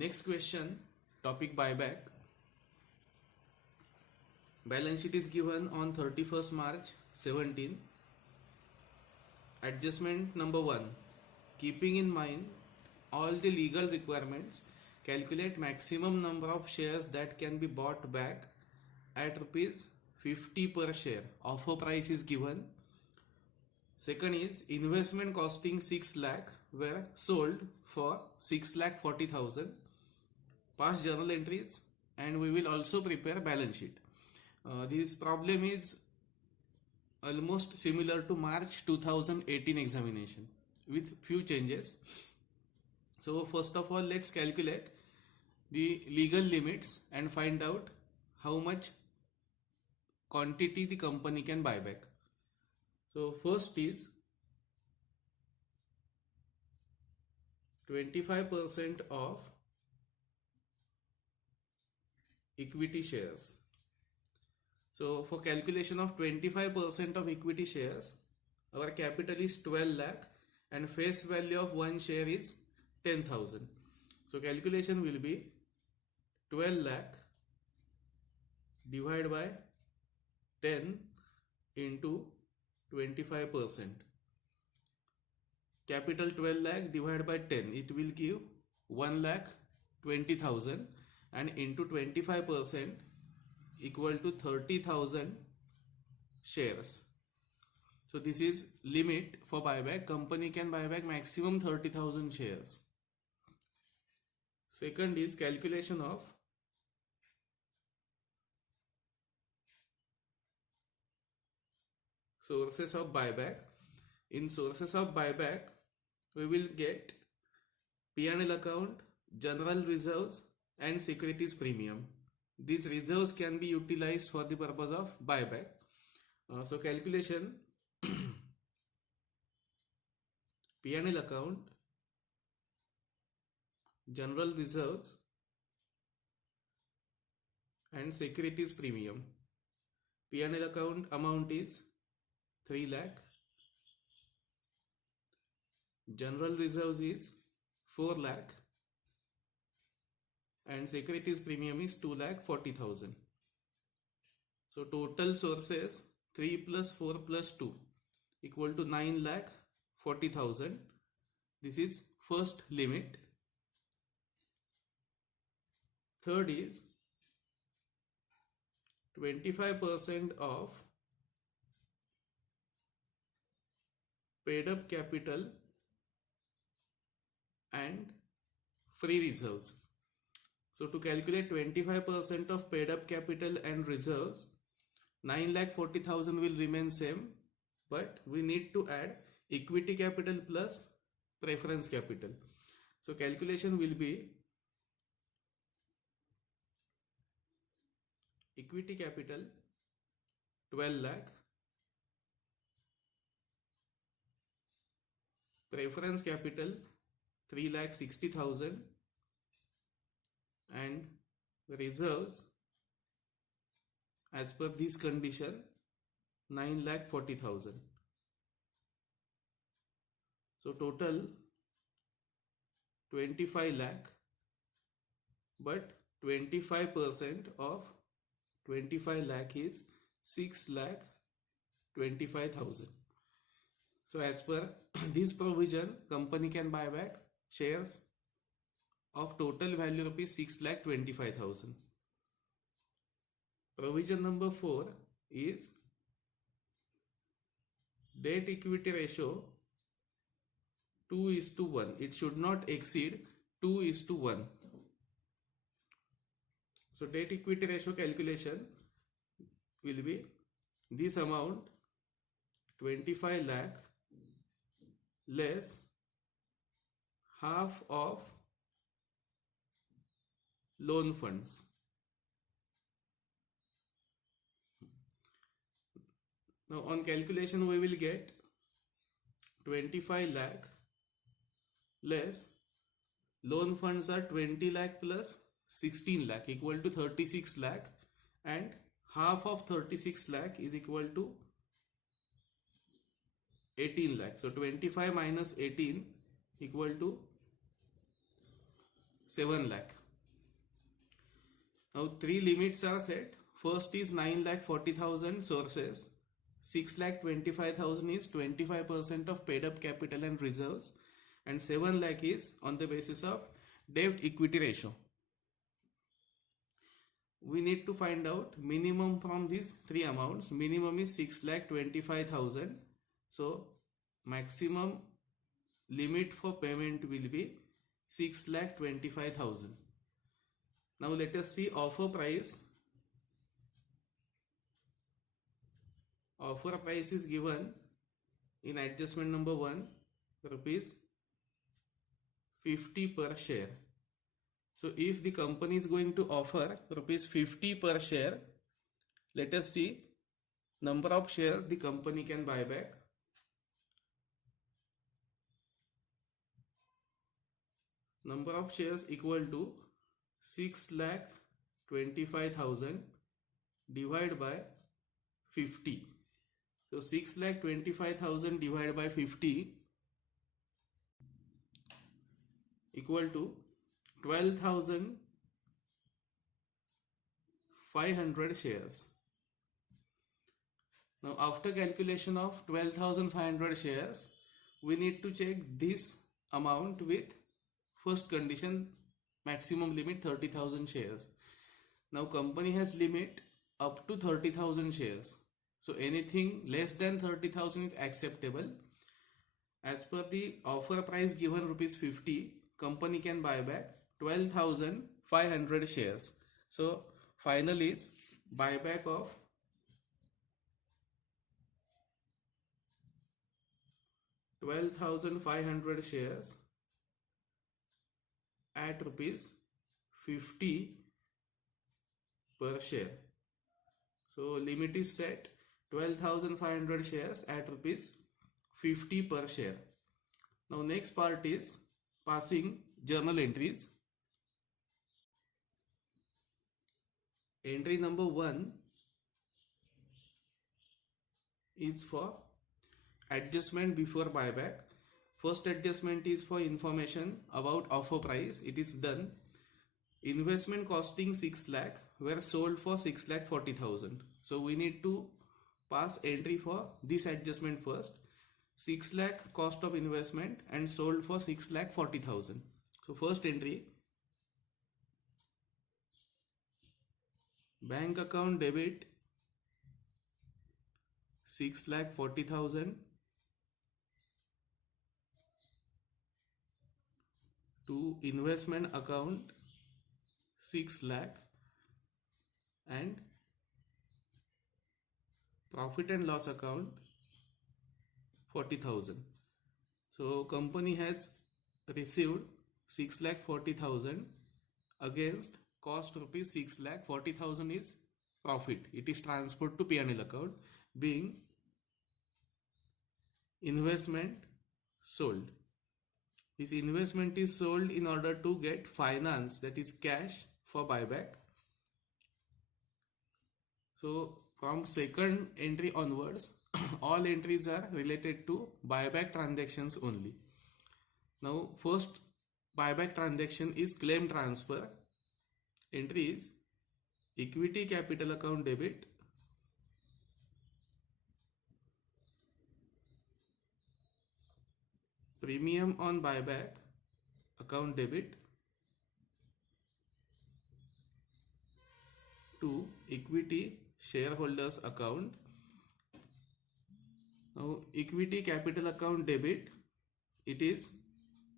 Next question, topic buyback. Balance sheet is given on 31st March 17. Adjustment number 1. Keeping in mind all the legal requirements, calculate maximum number of shares that can be bought back at rupees 50 per share. Offer price is given. Second is investment costing 6 lakh were sold for 6 lakh 40,000. Past journal entries, and we will also prepare balance sheet. This problem is almost similar to March 2018 examination with few changes. So first of all, let's calculate the legal limits and find out how much quantity the company can buy back. So first is 25% of equity shares. So for calculation of 25% of equity shares, our capital is 12 lakh and face value of one share is 10,000. So calculation will be 12 lakh divided by 10 into 25%. Capital 12 lakh divided by 10, it will give 1 lakh 20,000 and into 25% equal to 30,000 shares. So this is limit for buyback. Company can buy back maximum 30,000 shares. Second is calculation of sources of buyback. In sources of buyback, we will get P&L account, general reserves and securities premium. These reserves can be utilized for the purpose of buyback. So calculation P&L account, general reserves and securities premium. P&L account amount is 3 lakh. General reserves is 4 lakh and securities premium is 2 lakh 40,000. So total sources 3 plus 4 plus 2 equal to 9 lakh 40,000. This is first limit. Third is 25% of paid up capital and free reserves. So to calculate 25% of paid up capital and reserves, 9 lakh 40,000 will remain same, but we need to add equity capital plus preference capital. So calculation will be equity capital 12 lakh, preference capital 3 lakh 60,000 and reserves as per this condition 9 lakh 40,000. So total 25 lakh, but 25% of 25 lakh is 6 lakh 25,000. So as per this provision, company can buy back shares of total value rupees 6 lakh 25,000. Provision number 4 is debt equity ratio 2:1. It should not exceed 2:1. So debt equity ratio calculation will be this amount 25 lakh less half of loan funds. Now on calculation we will get 25 lakh less loan funds are 20 lakh plus 16 lakh equal to 36 lakh, and half of 36 lakh is equal to 18 lakh. So 25 minus 18 equal to 7 lakh. Now 3 limits are set. First is 9,40,000 sources. 6,25,000 is 25% of paid up capital and reserves, and 7 lakh is on the basis of debt equity ratio. We need to find out minimum from these three amounts. Minimum is 6,25,000. So maximum limit for payment will be 6,25,000. Now let us see offer price. Offer price is given in adjustment number 1, rupees 50 per share. So if the company is going to offer rupees 50 per share, let us see number of shares the company can buy back. Number of shares equal to 6,25,000 divided by 50. So 6,25,000 divided by 50 equal to 12,500 shares. Now after calculation of 12,500 shares, we need to check this amount with first condition, maximum limit 30,000 shares. Now company has limit up to 30,000 shares. So anything less than 30,000 is acceptable. As per the offer price given rupees 50, company can buy back 12,500 shares. So final is buyback of 12,500 shares at rupees 50 per share. So limit is set 12,500 shares at rupees 50 per share. Now next part is passing journal entries. Entry number 1 is for adjustment before buyback. First adjustment is for information about offer price. It is done. Investment costing 6 lakh were sold for 6,40,000. So we need to pass entry for this adjustment first. 6 lakh cost of investment and sold for 6,40,000. So first entry, bank account debit 6,40,000 to investment account 6 lakh and profit and loss account 40,000. So company has received 6,40,000 against cost rupees 6,40,000 is profit. It is transferred to P&L account, being investment sold. This investment is sold in order to get finance, that is cash, for buyback. So from second entry onwards, all entries are related to buyback transactions only. Now first buyback transaction is claim transfer. Entry is equity capital account debit premium on buyback account debit to equity shareholders account. Now equity capital account debit, it is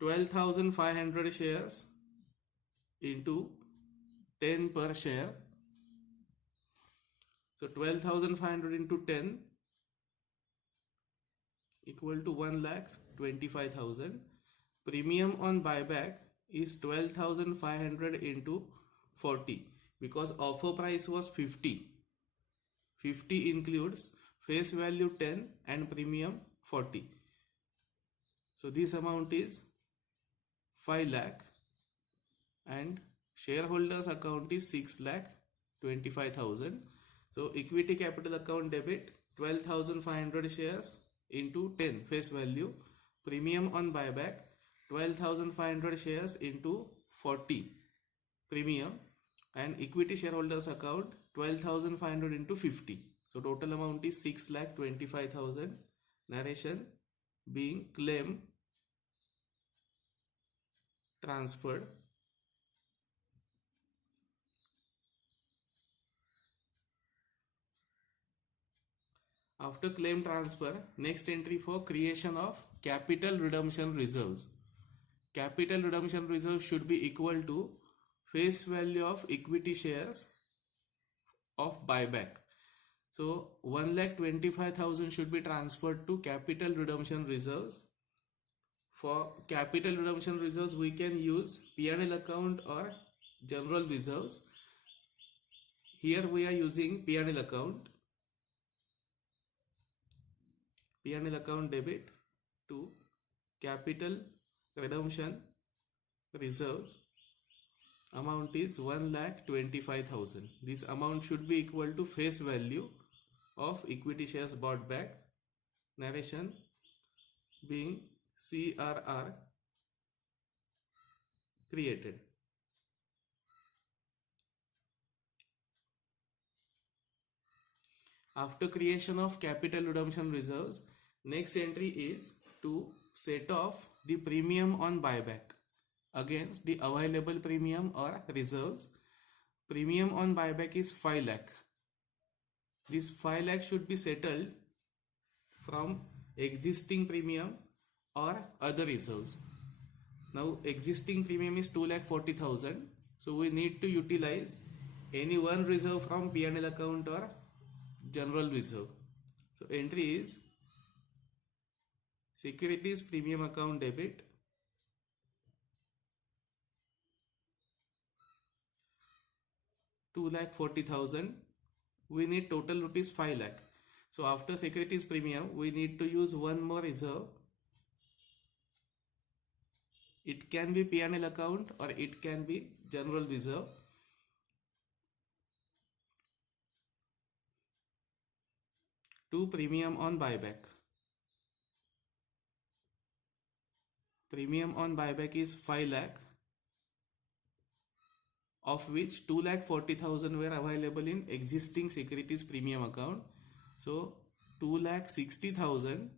12,500 shares into 10 per share. So 12,500 into 10 equal to 1,25,000. Premium on buyback is 12,500 into 40, because offer price was 50. 50 includes face value 10 and premium 40. So this amount is 5 lakh and shareholders account is 6,25,000. So equity capital account debit 12,500 shares into 10 face value, premium on buyback 12,500 shares into 40 premium, and equity shareholders account 12,500 into 50. So total amount is 6,25,000. Narration being claim transferred. After claim transfer, next entry for creation of capital redemption reserves. Capital redemption reserve should be equal to face value of equity shares of buyback. So 1,25,000 should be transferred to capital redemption reserves. For capital redemption reserves, we can use P&L account or general reserves. Here we are using P&L account. P&L account debit to capital redemption reserves. Amount is 1,25,000. This amount should be equal to face value of equity shares bought back. Narration being CRR created. After creation of capital redemption reserves, next entry is to set off the premium on buyback against the available premium or reserves. Premium on buyback is 5 lakh. This 5 lakh should be settled from existing premium or other reserves. Now existing premium is 2,40,000. So we need to utilize any one reserve from P&L account or general reserve. So entry is securities premium account debit (2,40,000). We need total rupees 5 lakh. So after securities premium, we need to use one more reserve. It can be P&L account or it can be general reserve. To premium on buyback. Premium on buyback is 5 lakh, of which 2,40,000 were available in existing securities premium account. So 2,60,000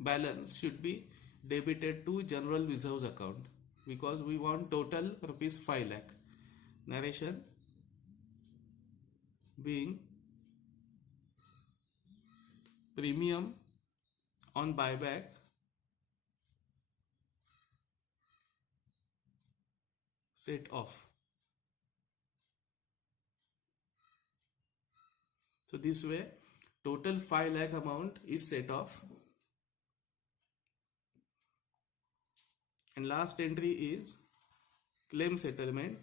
balance should be debited to general reserves account because we want total rupees 5 lakh. Narration being premium on buyback set off. So this way total 5 lakh amount is set off. And last entry is claim settlement.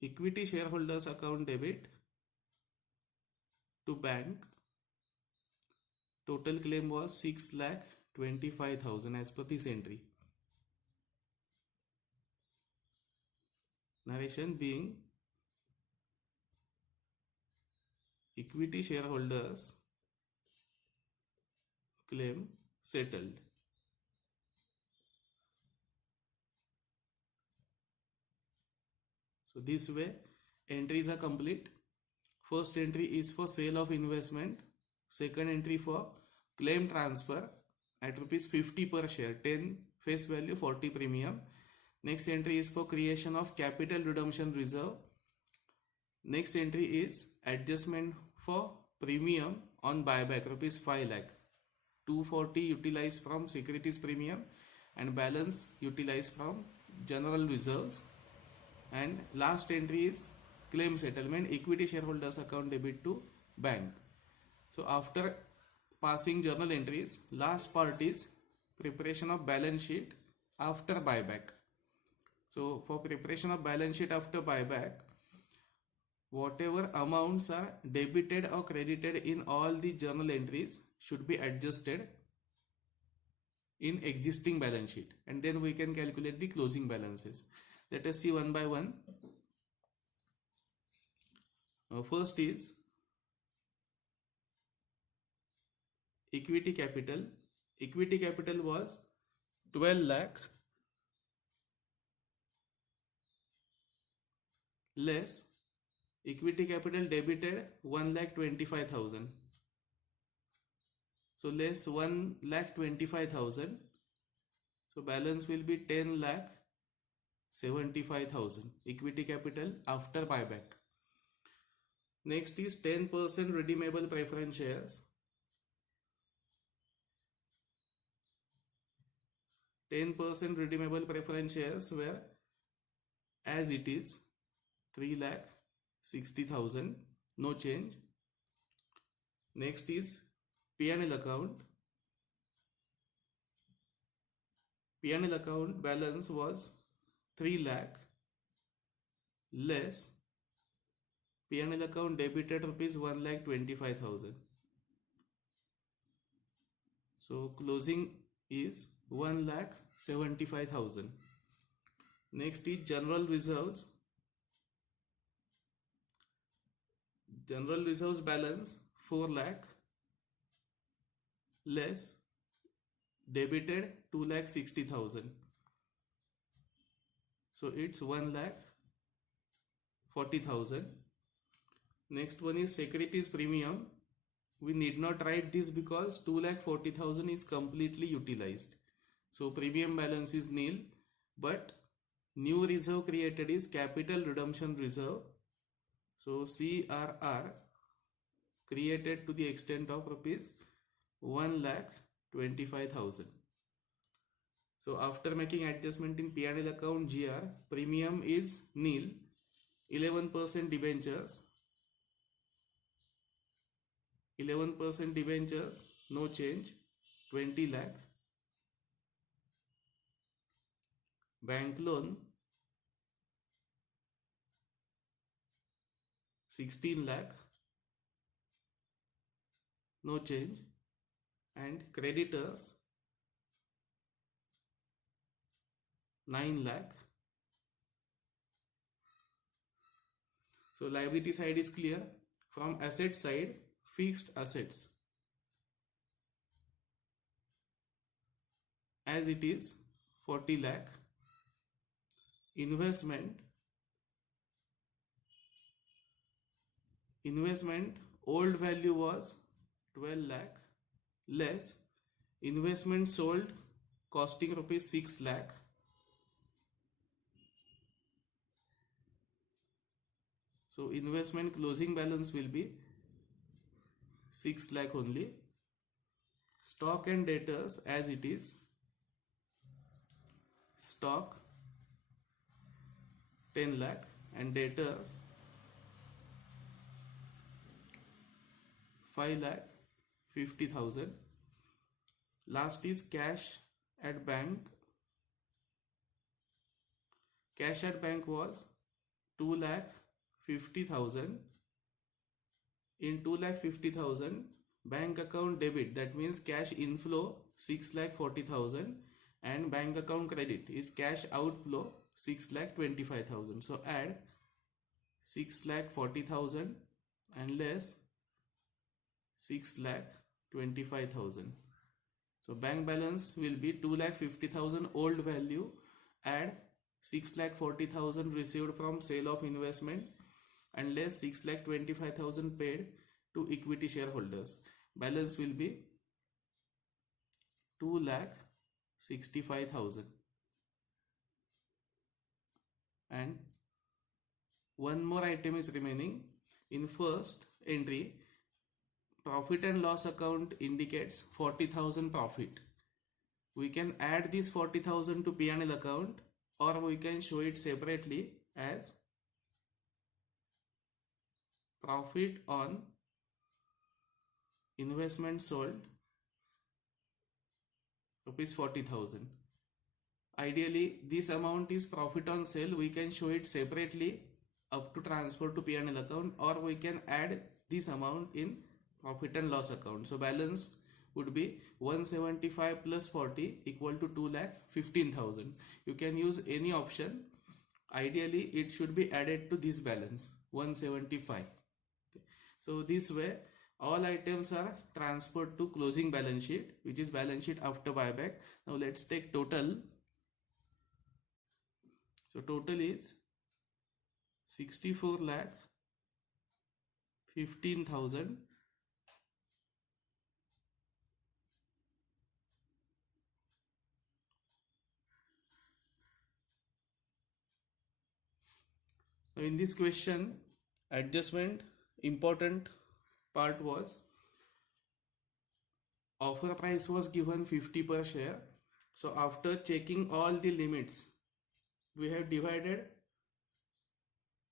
Equity shareholders account debit to bank. Total claim was 6,25,000 as per this entry. Narration being equity shareholders claim settled. So this way entries are complete. First entry is for sale of investment. Second entry for claim transfer at rupees 50 per share, 10 face value, 40 premium. Next entry is for creation of capital redemption reserve. Next entry is adjustment for premium on buyback rupees 5 lakh. 240 utilized from securities premium and balance utilized from general reserves. And last entry is claim settlement, equity shareholders account debit to bank. So after passing journal entries, last part is preparation of balance sheet after buyback. So for preparation of balance sheet after buyback, whatever amounts are debited or credited in all the journal entries should be adjusted in existing balance sheet, and then we can calculate the closing balances. Let us see one by one. First is equity capital. equity capital was 12 lakh less equity capital debited 1,25,000. So less 1,25,000. So balance will be 10,75,000 equity capital after buyback. Next is 10% redeemable preference shares. 10% redeemable preference shares were as it is 3,60,000, no change. Next is P&L account. P&L account balance was 3 lakh less P&L account debited rupees 1,25,000. So closing is 1,75,000. Next is general reserves. General reserves balance 4 lakh less debited 2,60,000. So it's 1,40,000. Next one is securities premium. We need not write this because 2,40,000 is completely utilized. So premium balance is nil, but new reserve created is capital redemption reserve. So CRR created to the extent of rupees 1,25,000. So after making adjustment in P&L account GR, premium is nil, 11% debentures, 11% debentures, no change, 20 lakh. Bank loan 16 lakh, no change, and creditors 9 lakh. So liability side is clear. From asset side, fixed assets as it is 40 lakh. Investment old value was 12 lakh less investment sold costing rupees 6 lakh. So investment closing balance will be 6 lakh only. Stock and debtors as it is. Stock 10 lakh and debtors 5,50,000. Last is cash at bank. Cash at bank was 2,50,000. In 2,50,000 bank account debit, that means cash inflow 6,40,000 and bank account credit is cash outflow 6,25,000. So add 6,40,000 and less 6,25,000. So bank balance will be 2,50,000 old value, add 6,40,000 received from sale of investment and less 6,25,000 paid to equity shareholders. Balance will be 2,65,000. And one more item is remaining. In first entry, profit and loss account indicates 40,000 profit. We can add this 40,000 to P&L account, or we can show it separately as profit on investment sold rupees 40,000. Ideally, this amount is profit on sale. We can show it separately up to transfer to P&L account, or we can add this amount in profit and loss account. So balance would be 175 plus 40 equal to 2,15,000. You can use any option. Ideally, it should be added to this balance 175. Okay. So this way All items are transferred to closing balance sheet, which is balance sheet after buyback. Now let's take total. So total is 64 lakh 15,000. Now in this question, adjustment important part was offer price was given 50 per share. So after checking all the limits, we have divided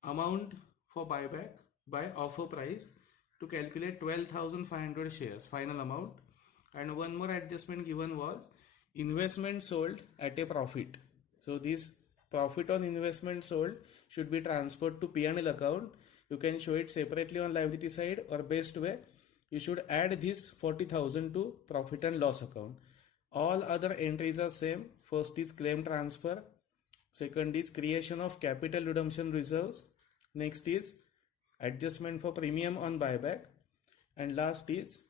amount for buyback by offer price to calculate 12,500 shares final amount. And one more adjustment given was investment sold at a profit. So this profit on investment sold should be transferred to P&L account. You can show it separately on liability side, or best way, you should add this 40,000 to profit and loss account. All other entries are same. First is claim transfer, second is creation of capital redemption reserves, next is adjustment for premium on buyback, and last is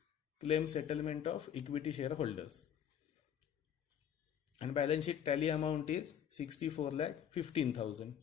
claim settlement of equity shareholders. And balance sheet tally amount is 64 lakh 15,000.